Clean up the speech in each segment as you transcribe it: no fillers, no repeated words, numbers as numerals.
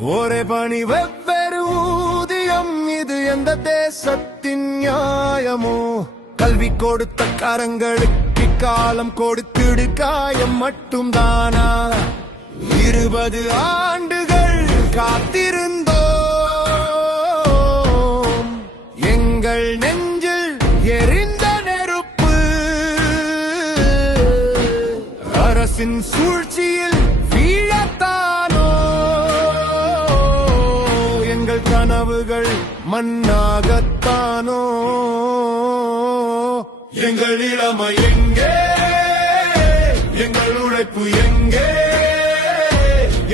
ஒரே பணி வெவ்வேறு ஊதியம், இது எந்த தேசத்தின் நியாயமோ? கல்வி கொடுத்த கரங்களுக்கு காலம் கொடுத்திடு காயம் மட்டும் தானா? 20 ஆண்டுகள் காத்திருந்தோம், எங்கள் நெஞ்சில் எரிந்த நெருப்பு. அரசின் சூழ்ச்சியில் வீழத்தானோ எங்கள் கனவுகள் மண்ணாகத்தானோ? எங்கள் இளமை எங்கே? எங்கள் உழைப்பு எங்கே?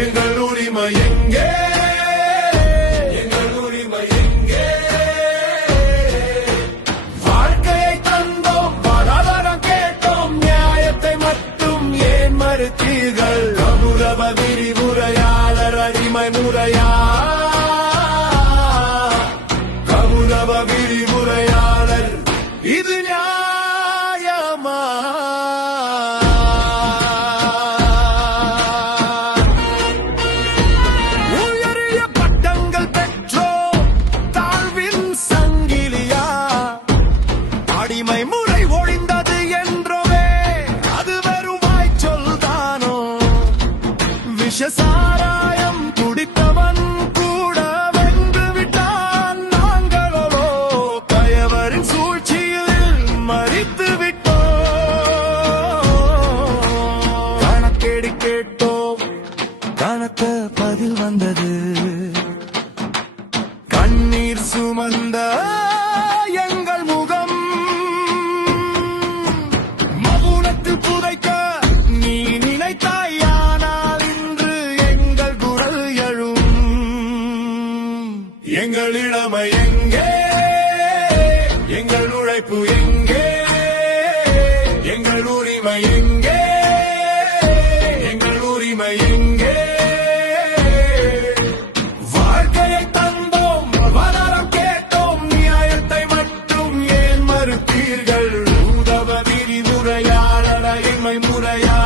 எங்கள் உரிமை எங்கே? எங்கள் உரிமை எங்கே? வாழ்க்கையை தந்தோம், பலவரம் கேட்டோம், நியாயத்தை மட்டும் ஏன் மறுத்தீர்கள்? கௌரவ விரிவுரையாளர் அடிமை முறையா? கௌரவ விரிவுரையாளர் இது நியாயமா? உயரிய பட்டங்கள் பெற்றோ தாழ்வின் சங்கிலியா? அடிமை முறை ஒழிந்தது என்றோவே, அது வெறும் வாய்ச்சொல்தானோ? விஷசாராயம் குடித்தவன் கூட வென்று விட்டான், நாங்களோ கயவரின் சூழ்ச்சியில் மறித்து விட்டோம். கணக்கேடு கேட்டோம், கணக்க பதில் வந்தது. கண்ணீர் சுமந்த எங்கள் முகம் மவுனத்தில் புதைக்க நீ நினைத்தாய், ஆனால் இன்று எங்கள் குரல் எழும். எங்கள் இளமை எங்கே? எங்கள் உழைப்பு எங்கே? எங்கள் உரிமை எங்கே? எங்கள் உரிமை எங்கே? வாழ்க்கையை தந்தோம், வளரம் கேட்டோம், நியாயத்தை மட்டும் ஏன் மறுத்தீர்கள்? உதவ விரிவுரையாளர் அடிமை முறையா?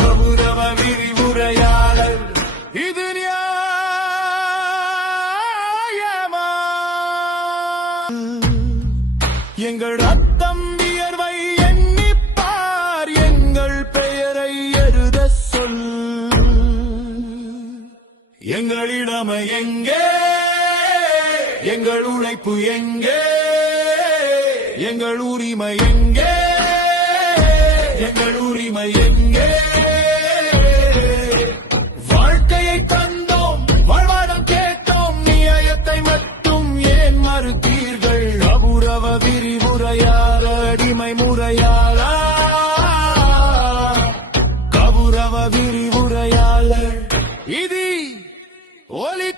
கௌரவ விரிவுரையாளர் இது நியாயமா? எங்கள் ரத்தம் வியர்வை எண்ணிப்பார், எங்கள் பெயரை எழுத சொல். எங்கள் இளமை எங்கே? எங்கள் உழைப்பு எங்கே? எங்கள் உரிமை எங்கே? எங்கள் உரிமை எங்கே? வாழ்க்கையை தந்தோம், வாழ்வாரம் கேட்டோம், நியாயத்தை மட்டும் ஏன் மறுத்தீர்கள்? கௌரவ விரிவுரையாளர் அடிமை முறையாளா? கௌரவ விரிவுரையாளர் இது ஒலி